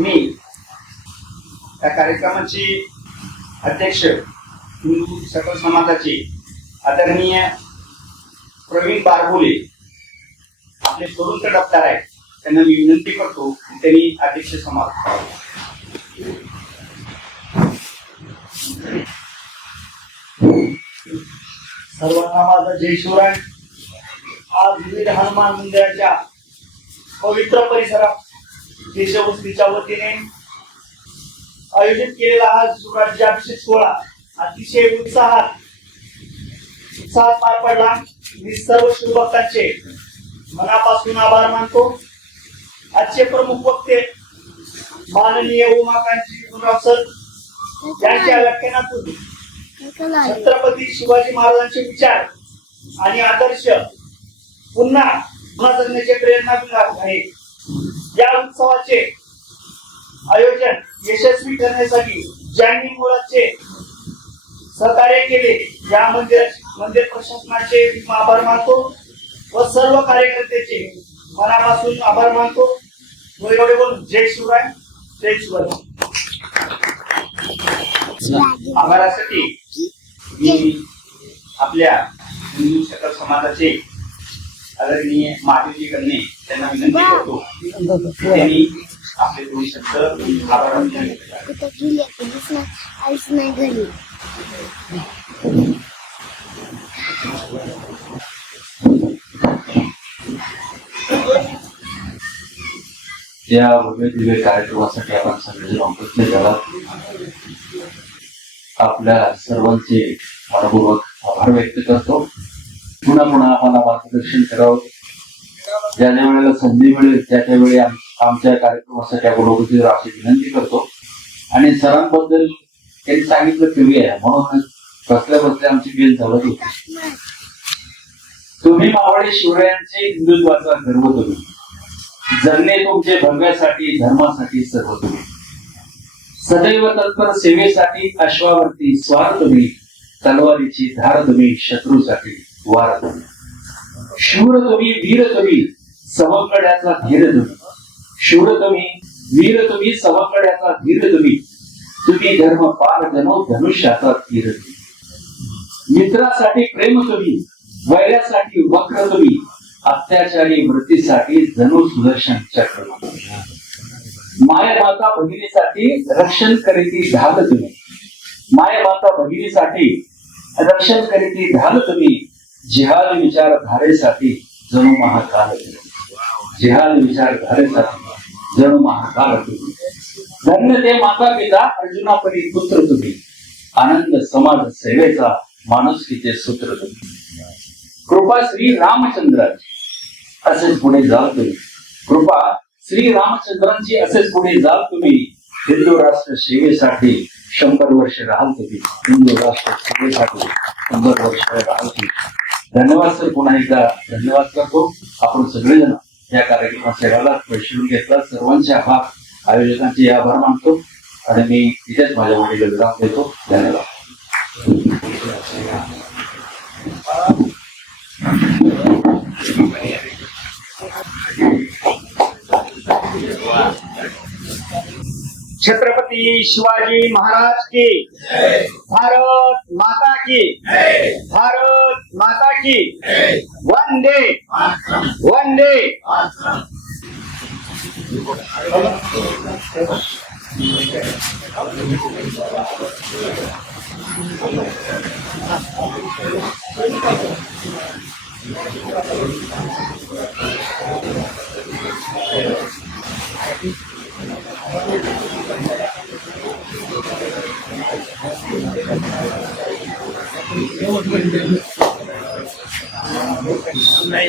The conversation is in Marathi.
मी या कार्यक्रमाचे अध्यक्ष हिंदू सकल समाजाचे आदरणीय प्रवीण बारबोले आपले स्वतंत्र डॉक्टर आहेत, त्यांना मी विनंती करतो की त्यांनी अध्यक्ष समाज सर्वांना माझा जय शिवराय. आज विविध हनुमान मंदिराच्या पवित्र परिसरात देशवस्तीच्या वतीने आयोजित केलेला हा शिवराज्याभिषेक सोहळा अतिशय उत्साहात पार पडला. मी सर्व शिवभक्तांचे मनापासून आभार मानतो. आजचे प्रमुख वक्ते माननीय उमाकांतजी गुरुराव सर यांच्या व्याख्यानातून छत्रपती शिवाजी महाराजांचे विचार आणि आदर्श पुन्हा जगण्याचे प्रेरणा आहे. या उत्सवाचे आयोजन यशस्वी करण्यासाठी ज्यांनी मुळाचे सहकार्य केले या मंदिर प्रशासनाचे आभार मानतो व सर्व कार्यकर्त्याचे मनापासून आभार मानतो. व एवढे बोलून जय शिवराय, जय शिवराय. आभारासाठी मी आपल्या हिंदू सकल समाजाचे आदरणीय महादेवजी गणने त्यांना विनंती करतो त्यांनी आपले दोन शब्द आभार या भव्य दिव्य कार्यक्रमासाठी आपण सगळेजण उपस्थित झाला. आपल्या सर्वांचे मनपूर्वक आभार व्यक्त करतो. पुन्हा आम्हाला मार्गदर्शन करावं. ज्या वेळेला संधी मिळेल त्या त्यावेळी आमच्या कार्यक्रमासाठी आपण उपस्थित अशी विनंती करतो. आणि सरांबद्दल त्यांनी सांगितलं कमी आहे म्हणून बसल्या आमची बेल चालत होती. तुम्ही मावळे शिवरायांचे हिंदुत्वाचा गर्व तुम्ही जगणे तुमचे भव्यासाठी धर्मासाठी सर्व तुम्ही सदैव तत्पर सेवेसाठी अश्वावरती स्वार तुम्ही तलवारीची धार तुम्ही शत्रूसाठी वार तुम्ही शूर तुम्ही वीर तुम्ही सवकड्याचा धीर तुम्ही शूर तुम्ही वीर तुम्ही सवकड्याचा धीर तुम्ही धर्म पार जनो धनुष्याचा तीर तुम्ही मित्रासाठी प्रेम तुम्ही वैरासाठी वक्र तुम्ही अत्याचारी वृत्तीसाठी जणू सुदर्शन चक्र माय माता भगिनीसाठी रक्षण करीती ढाल तुम्ही माय माता भगिनीसाठी रक्षण करीती ढाल तुम्ही जिहाद विचारधारेसाठी जणू महाकाल तुम्ही जिहाद विचारधारेसाठी जणू महाकाल तुम्ही धन्य ते माता पिता अर्जुनापरी पुत्र तुम्ही आनंद समाज सेवेचा माणुसकीचे सूत्र तुम्ही कृपा श्री रामचंद्राची असेच पुढे जाल तुम्ही कृपा श्री रामचंद्रांची असेच पुढे जाल तुम्ही हिंदू राष्ट्र सेवेसाठी 100 वर्ष राहाल तुम्ही हिंदू राष्ट्र सेवेसाठी 100 वर्ष राहाल तुम्ही. धन्यवाद सर. पुन्हा एकदा धन्यवाद करतो. आपण सगळेजण या कार्यक्रमात सेवाला पैसे घेतला. सर्वांचे आभार. आयोजकांचे आभार मानतो आणि मी इथेच माझ्या वडील विराम देतो. धन्यवाद. छत्रपती शिवाजी महाराज की भारत माता की भारत माता की वंदे वंदे. नाही